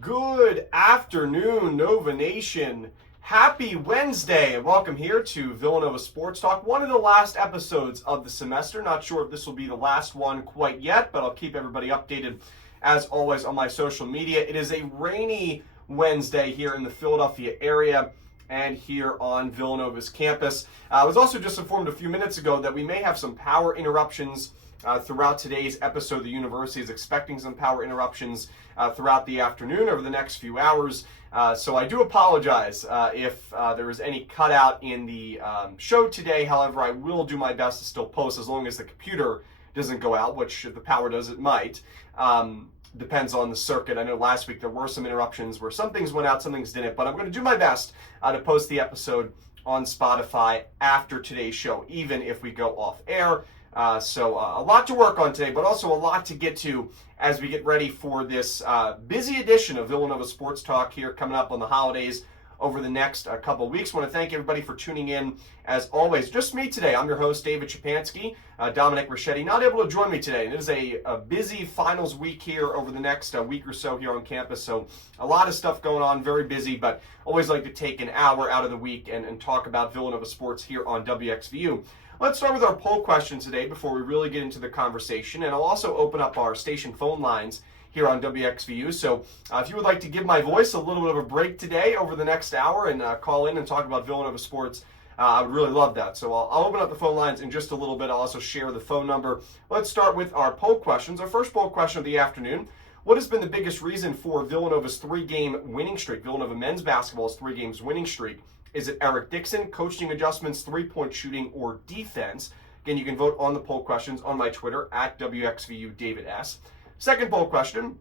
Good afternoon, Nova Nation. Happy Wednesday, and welcome here to Villanova Sports Talk. One of the last episodes of the semester. Not sure if this will be the last one quite yet, but I'll keep everybody updated as always on my social media. It is a rainy Wednesday here in the Philadelphia area and here on Villanova's campus. I was also just informed a few minutes ago that we may have some power interruptions throughout today's episode. The university is expecting some power interruptions throughout the afternoon over the next few hours. So I do apologize if there is any cutout in the show today. However, I will do my best to still post as long as the computer doesn't go out, which if the power does, it might. Depends on the circuit. I know last week there were some interruptions where some things went out, some things didn't, but I'm going to do my best to post the episode on Spotify after today's show, even if we go off air. So a lot to work on today, but also a lot to get to as we get ready for this busy edition of Villanova Sports Talk here coming up on the holidays over the next couple of weeks. I want to thank everybody for tuning in. As always, just me today. I'm your host, David Szczepanski. Dominic Ricchetti not able to join me today. It is a busy finals week here over the next week or so here on campus. So a lot of stuff going on, very busy, but always like to take an hour out of the week and talk about Villanova sports here on WXVU. Let's start with our poll question today before we really get into the conversation. And I'll also open up our station phone lines here on WXVU. So if you would like to give my voice a little bit of a break today over the next hour and call in and talk about Villanova sports, I would really love that. So I'll open up the phone lines in just a little bit. I'll also share the phone number. Let's start with our poll questions. Our first poll question of the afternoon. What has been the biggest reason for Villanova's three-game winning streak? Villanova men's basketball's 3 games winning streak. Is it Eric Dixon, coaching adjustments, three-point shooting, or defense? Again, you can vote on the poll questions on my Twitter at WXVU David S. Second poll question,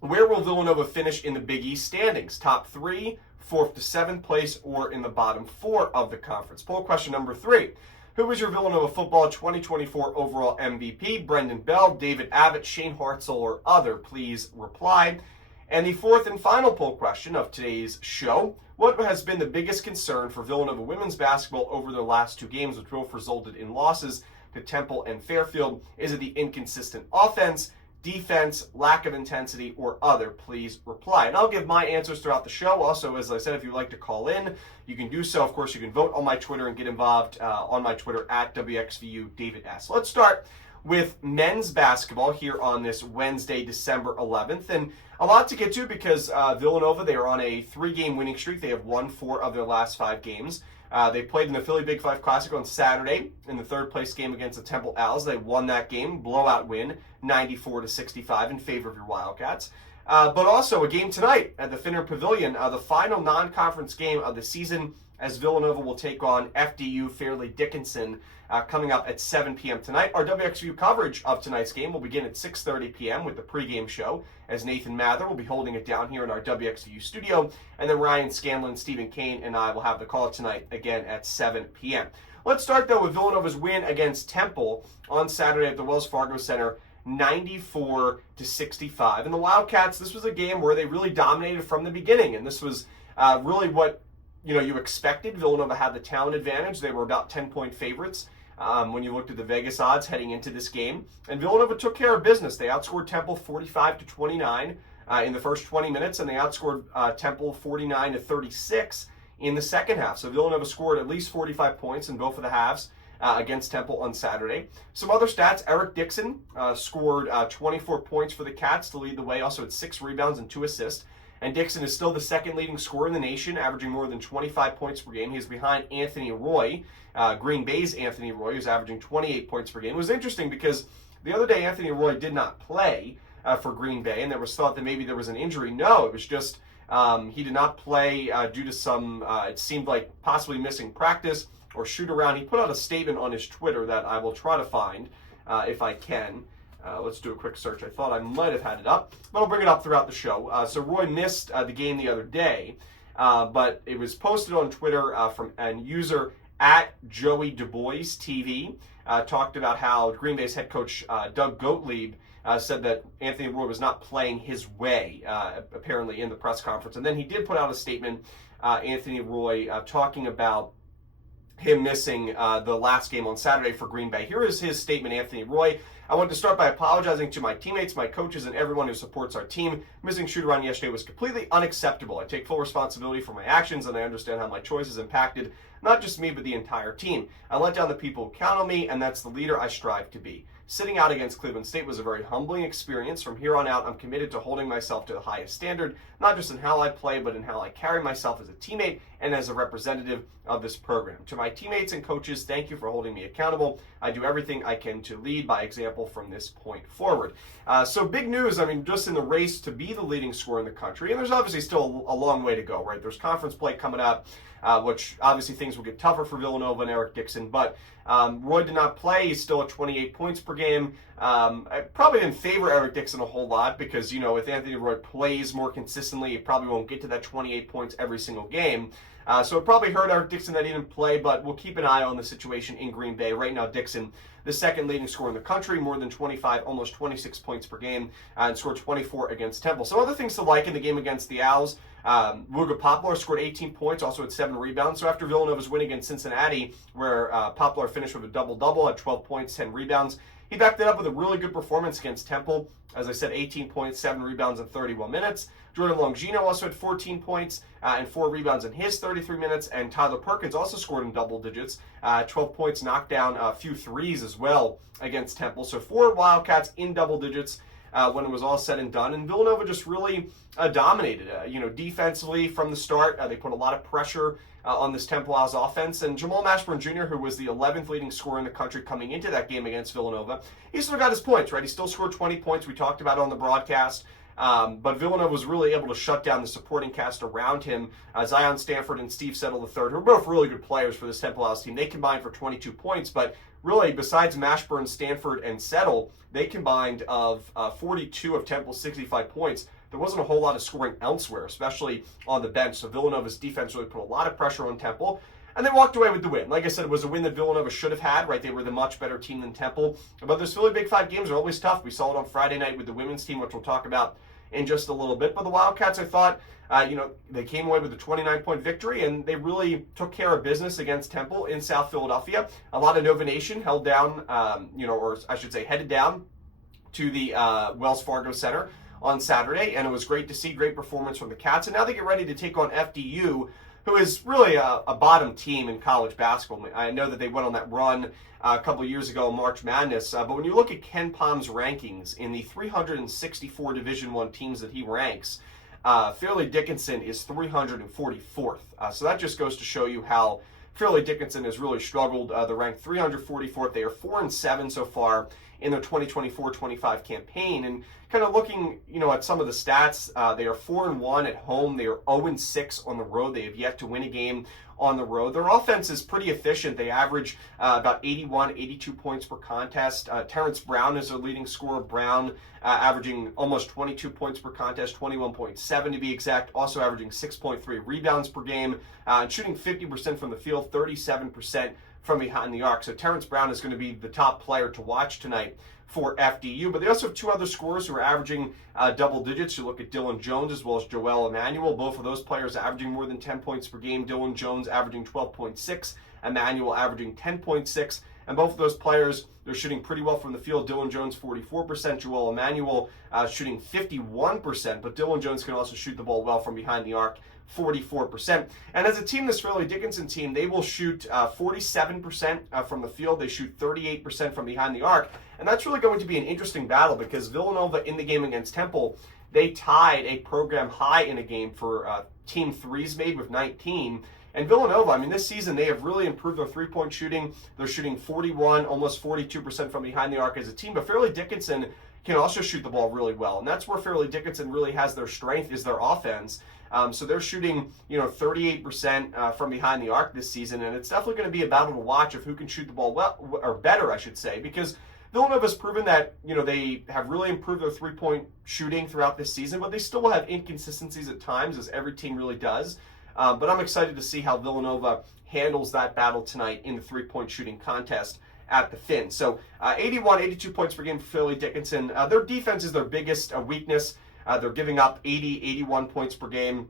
where will Villanova finish in the Big East standings? Top 3, 4th to 7th place, or in the bottom 4 of the conference? Poll question number 3, who was your Villanova football 2024 overall MVP? Brendan Bell, David Abbott, Shane Hartzell, or other? Please reply. And the fourth and final poll question of today's show, what has been the biggest concern for Villanova women's basketball over their last 2 games, which both resulted in losses to Temple and Fairfield? Is it the inconsistent offense, defense, lack of intensity, or other? Please reply. And I'll give my answers throughout the show. Also, as I said, if you'd like to call in, you can do so. Of course, you can vote on my Twitter and get involved on my Twitter at WXVU David S. Let's start with men's basketball here on this Wednesday, December 11th. And a lot to get to because Villanova, they are on a 3-game winning streak. They have won 4 of their last 5 games. They played in the Philly Big 5 Classic on Saturday in the 3rd place game against the Temple Owls. They won that game, blowout win, 94-65 in favor of your Wildcats. But also a game tonight at the Finner Pavilion, the final non-conference game of the season, as Villanova will take on FDU Fairleigh Dickinson coming up at 7 p.m. tonight. Our WXVU coverage of tonight's game will begin at 6:30 p.m. with the pregame show, as Nathan Mather will be holding it down here in our WXVU studio. And then Ryan Scanlon, Stephen Kane, and I will have the call tonight again at 7 p.m. Let's start, though, with Villanova's win against Temple on Saturday at the Wells Fargo Center, 94-65. And the Wildcats, this was a game where they really dominated from the beginning. And this was really what you expected. Villanova had the talent advantage. They were about 10-point favorites when you looked at the Vegas odds heading into this game. And Villanova took care of business. They outscored Temple 45-29 in the first 20 minutes, and they outscored Temple 49-36 in the second half. So Villanova scored at least 45 points in both of the halves against Temple on Saturday. Some other stats, Eric Dixon scored 24 points for the Cats to lead the way, also had 6 rebounds and 2 assists. And Dixon is still the second leading scorer in the nation, averaging more than 25 points per game. He's behind Anthony Roy, Green Bay's Anthony Roy, who's averaging 28 points per game. It was interesting because the other day Anthony Roy did not play for Green Bay, and there was thought that maybe there was an injury. No, it was just he did not play due to some, it seemed like possibly missing practice or shoot around. He put out a statement on his Twitter that I will try to find if I can. Let's do a quick search. I thought I might have had it up, but I'll bring it up throughout the show. So Roy missed the game the other day, but it was posted on Twitter from a user at Joey DuBois TV. Talked about how Green Bay's head coach Doug Gottlieb said that Anthony Roy was not playing his way, apparently, in the press conference. And then he did put out a statement, Anthony Roy, talking about him missing the last game on Saturday for Green Bay. Here is his statement, Anthony Roy. I want to start by apologizing to my teammates, my coaches, and everyone who supports our team. Missing shoot-around yesterday was completely unacceptable. I take full responsibility for my actions, and I understand how my choices impacted not just me, but the entire team. I let down the people who count on me, and that's the leader I strive to be. Sitting out against Cleveland State was a very humbling experience. From here on out, I'm committed to holding myself to the highest standard, not just in how I play, but in how I carry myself as a teammate and as a representative of this program. To my teammates and coaches, thank you for holding me accountable. I do everything I can to lead by example from this point forward. So big news, I mean, just in the race to be the leading scorer in the country, and there's obviously still a long way to go, right? There's conference play coming up, which obviously things will get tougher for Villanova and Eric Dixon, but Roy did not play. He's still at 28 points per game. I probably didn't favor Eric Dixon a whole lot because, if Anthony Roy plays more consistently, he probably won't get to that 28 points every single game. So it probably hurt Eric Dixon that he didn't play, but we'll keep an eye on the situation in Green Bay. Right now, Dixon, the second leading scorer in the country, more than 25, almost 26 points per game, and scored 24 against Temple. Some other things to like in the game against the Owls. Ruga Poplar scored 18 points, also had 7 rebounds. So after Villanova's win against Cincinnati, where Poplar finished with a double-double, had 12 points, 10 rebounds, he backed it up with a really good performance against Temple. As I said, 18 points, 7 rebounds in 31 minutes. Jordan Longino also had 14 points and 4 rebounds in his 33 minutes. And Tyler Perkins also scored in double digits, 12 points, knocked down a few threes as well against Temple. So 4 Wildcats in double digits when it was all said and done. And Villanova just really dominated. Defensively from the start, they put a lot of pressure on this Temple Owls offense. And Jamal Mashburn Jr., who was the 11th leading scorer in the country coming into that game against Villanova, he still got his points, right? He still scored 20 points. We talked about it on the broadcast. But Villanova was really able to shut down the supporting cast around him. Zion Stanford and Steve Settle III, who are both really good players for this Temple Owls team, they combined for 22 points. But really, besides Mashburn, Stanford, and Settle, they combined of 42 of Temple's 65 points. There wasn't a whole lot of scoring elsewhere, especially on the bench. So Villanova's defense really put a lot of pressure on Temple. And they walked away with the win. Like I said, it was a win that Villanova should have had, right? They were the much better team than Temple. But those Philly Big Five games are always tough. We saw it on Friday night with the women's team, which we'll talk about in just a little bit. But the Wildcats, I thought, they came away with a 29-point victory, and they really took care of business against Temple in South Philadelphia. A lot of Nova Nation held down, or I should say headed down to the Wells Fargo Center on Saturday, and it was great to see great performance from the Cats. And now they get ready to take on FDU, who is really a bottom team in college basketball. I know that they went on that run a couple of years ago in March Madness, but when you look at Ken Palm's rankings in the 364 Division I teams that he ranks, Fairleigh Dickinson is 344th. So that just goes to show you how Fairleigh Dickinson has really struggled. They're ranked 344th. They are 4-7 so far in their 2024-25 campaign. And kind of looking, at some of the stats, they are 4-1 at home. They are 0-6 on the road. They have yet to win a game on the road. Their offense is pretty efficient. They average about 81, 82 points per contest. Terrence Brown is their leading scorer. Brown averaging almost 22 points per contest, 21.7 to be exact, also averaging 6.3 rebounds per game, and shooting 50% from the field, 37% from behind the arc. So Terrence Brown is going to be the top player to watch tonight for FDU. But they also have 2 other scorers who are averaging double digits. You look at Dylan Jones as well as Joel Emmanuel. Both of those players averaging more than 10 points per game. Dylan Jones averaging 12.6, Emmanuel averaging 10.6. And both of those players, they're shooting pretty well from the field. Dylan Jones, 44%. Joel Emmanuel shooting 51%. But Dylan Jones can also shoot the ball well from behind the arc, 44%. And as a team, this Fairleigh Dickinson team, they will shoot 47% from the field. They shoot 38% from behind the arc. And that's really going to be an interesting battle because Villanova in the game against Temple, they tied a program high in a game for team threes made with 19. And Villanova, this season, they have really improved their three-point shooting. They're shooting 41, almost 42% from behind the arc as a team. But Fairleigh Dickinson can also shoot the ball really well. And that's where Fairleigh Dickinson really has their strength, is their offense. So they're shooting, 38% from behind the arc this season. And it's definitely going to be a battle to watch of who can shoot the ball well, or better, I should say, because Villanova's proven that, they have really improved their three-point shooting throughout this season, but they still will have inconsistencies at times, as every team really does. But I'm excited to see how Villanova handles that battle tonight in the three-point shooting contest at the Finn. So 81, 82 points per game for Fairleigh Dickinson. Their defense is their biggest weakness. They're giving up 80, 81 points per game.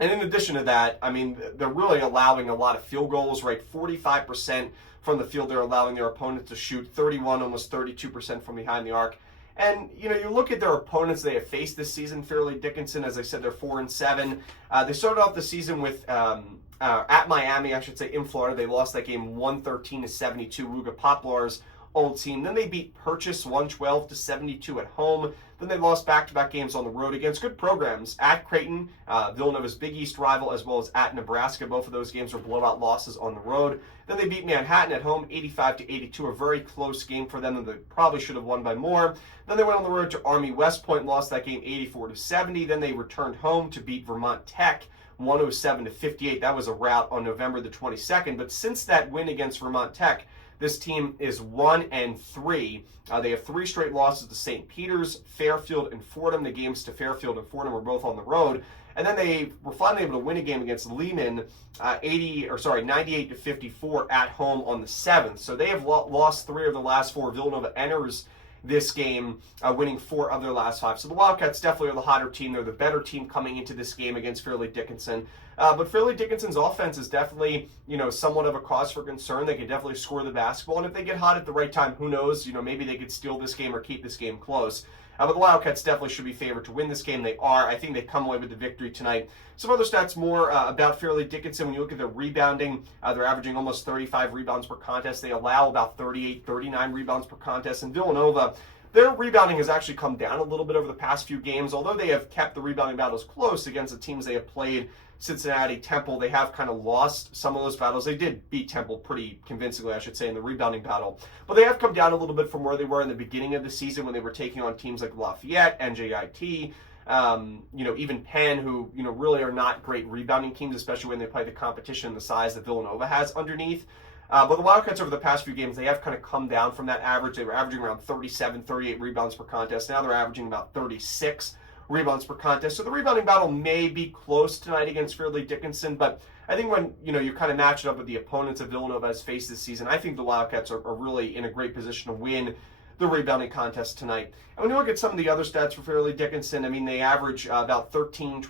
And in addition to that, I mean, they're really allowing a lot of field goals, right? 45% from the field they're allowing their opponent to shoot, 31, almost 32% from behind the arc. And, you know, you look at their opponents they have faced this season, Fairleigh Dickinson, as I said, they're 4-7. They started off the season with, at Miami, I should say, in Florida. They lost that game 113-72, Ruga Poplar's old team. Then they beat Purchase 112-72 at home. Then they lost back-to-back games on the road against good programs at Creighton, Villanova's Big East rival, as well as at Nebraska. Both of those games were blowout losses on the road. Then they beat Manhattan at home 85-82, a very close game for them that they probably should have won by more. Then they went on the road to Army West Point, lost that game 84-70. Then they returned home to beat Vermont Tech 107-58. That was a rout on November the 22nd. But since that win against Vermont Tech, this team is 1-3. They have 3 straight losses to St. Peter's, Fairfield, and Fordham. The games to Fairfield and Fordham were both on the road. And then they were finally able to win a game against Lehman, 98-54 at home on the 7th. So they have lost 3 of the last 4. Villanova enters this game, winning 4 of their last 5. So the Wildcats definitely are the hotter team. They're the better team coming into this game against Fairleigh Dickinson. But Fairleigh Dickinson's offense is definitely, you know, somewhat of a cause for concern. They can definitely score the basketball. And if they get hot at the right time, who knows? You know, maybe they could steal this game or keep this game close. But the Wildcats definitely should be favored to win this game. They are. I think they come away with the victory tonight. Some other stats more about Fairleigh Dickinson. When you look at their rebounding, they're averaging almost 35 rebounds per contest. They allow about 38, 39 rebounds per contest. And Villanova, their rebounding has actually come down a little bit over the past few games. Although they have kept the rebounding battles close against the teams they have played, Cincinnati, Temple, they have kind of lost some of those battles. They did beat Temple pretty convincingly, I should say, in the rebounding battle. But they have come down a little bit from where they were in the beginning of the season when they were taking on teams like Lafayette, NJIT, you know, even Penn, who, you know, really are not great rebounding teams, especially when they play the competition and the size that Villanova has underneath. But the Wildcats over the past few games, they have kind of come down from that average. They were averaging around 37, 38 rebounds per contest. Now they're averaging about 36 rebounds per contest. So the rebounding battle may be close tonight against Fairleigh Dickinson, but I think when, you know, you kind of match it up with the opponents that Villanova has faced this season, I think the Wildcats are really in a great position to win the rebounding contest tonight. And when you look at some of the other stats for Fairleigh Dickinson, I mean, they average about 13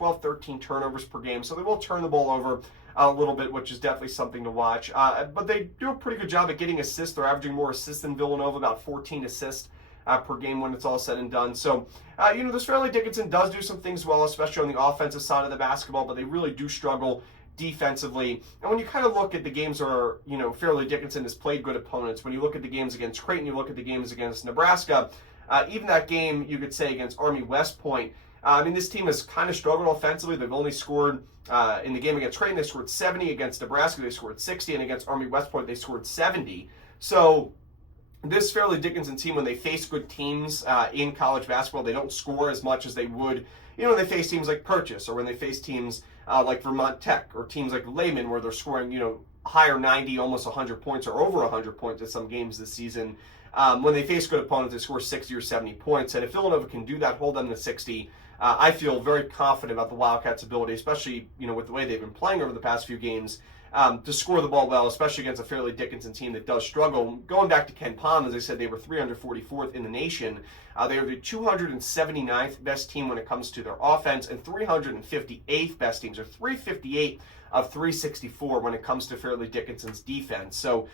turnovers per game, so they will turn the ball over a little bit, which is definitely something to watch. But they do a pretty good job at getting assists. They're averaging more assists than Villanova, about 14 assists per game when it's all said and done. So, you know, this Fairleigh Dickinson does do some things well, especially on the offensive side of the basketball, but they really do struggle defensively. And when you kind of look at the games where, you know, Fairleigh Dickinson has played good opponents, when you look at the games against Creighton, you look at the games against Nebraska, even that game, you could say, against Army West Point, I mean, this team has kind of struggled offensively. They've only scored, in the game against Creighton, they scored 70. Against Nebraska, they scored 60. And against Army West Point, they scored 70. So this Fairleigh Dickinson team, when they face good teams in college basketball, they don't score as much as they would, you know, when they face teams like Purchase or when they face teams like Vermont Tech or teams like Lehman, where they're scoring, you know, higher 90, almost 100 points or over 100 points in some games this season. When they face good opponents, they score 60 or 70 points. And if Villanova can do that, hold them to 60, I feel very confident about the Wildcats' ability, especially, you know, with the way they've been playing over the past few games, to score the ball well, especially against a Fairleigh Dickinson team that does struggle. Going back to Ken Pom, as I said, they were 344th in the nation. They are the 279th best team when it comes to their offense and 358th best teams, or 358 of 364 when it comes to Fairleigh Dickinson's defense. So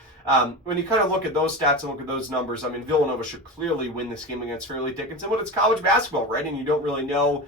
when you kind of look at those stats and look at those numbers, I mean, Villanova should clearly win this game against Fairleigh Dickinson, but it's college basketball, right? And you don't really know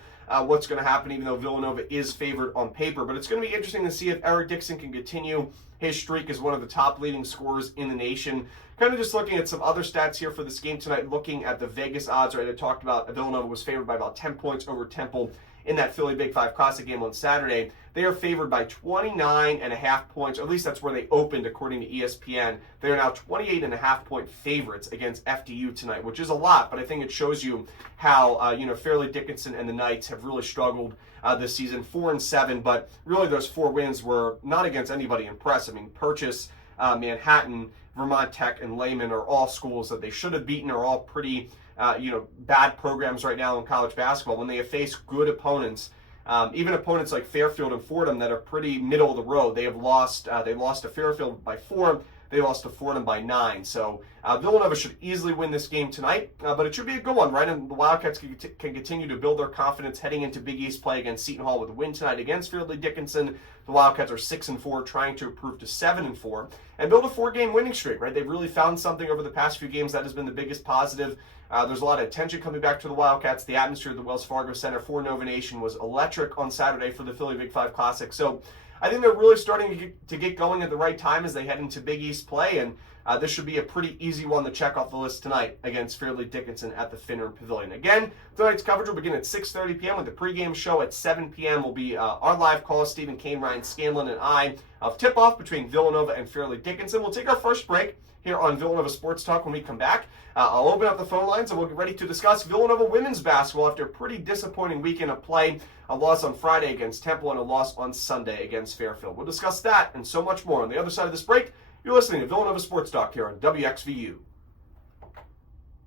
what's going to happen, even though Villanova is favored on paper. But it's going to be interesting to see if Eric Dixon can continue his streak as one of the top leading scorers in the nation. Kind of just looking at some other stats here for this game tonight, looking at the Vegas odds, right? I talked about Villanova was favored by about 10 points over Temple in that Philly Big Five Classic game on Saturday. They are favored by 29.5 points, or at least that's where they opened according to ESPN. They are now 28.5 point favorites against FDU tonight, which is a lot, but I think it shows you how, you know, Fairleigh Dickinson and the Knights have really struggled this season, 4-7, but really those 4 wins were not against anybody impressive. I mean, Purchase, Manhattan, Vermont Tech, and Lehman are all schools that they should have beaten, are all pretty you know, bad programs right now in college basketball. When they have faced good opponents, even opponents like Fairfield and Fordham that are pretty middle of the road, they have lost. They lost to Fairfield by 4. They lost to Fordham by 9. So Villanova should easily win this game tonight, but it should be a good one, right? And the Wildcats can continue to build their confidence heading into Big East play against Seton Hall with a win tonight against Fairleigh Dickinson. The Wildcats are 6-4, trying to improve to 7-4, and build a 4-game winning streak, right? They've really found something over the past few games. That has been the biggest positive. There's a lot of attention coming back to the Wildcats. The atmosphere at the Wells Fargo Center for Nova Nation was electric on Saturday for the Philly Big Five Classic. So I think they're really starting to get going at the right time as they head into Big East play, and this should be a pretty easy one to check off the list tonight against Fairleigh Dickinson at the Finner Pavilion. Again, tonight's coverage will begin at 6:30 p.m. with the pregame show at 7 p.m. will be our live call, Stephen Kane, Ryan Scanlon, and I, of tip-off between Villanova and Fairleigh Dickinson. We'll take our first break here on Villanova Sports Talk when we come back. I'll open up the phone lines and we'll get ready to discuss Villanova women's basketball after a pretty disappointing weekend of play. A loss on Friday against Temple and a loss on Sunday against Fairfield. We'll discuss that and so much more on the other side of this break. You're listening to Villanova Sports Talk here on WXVU.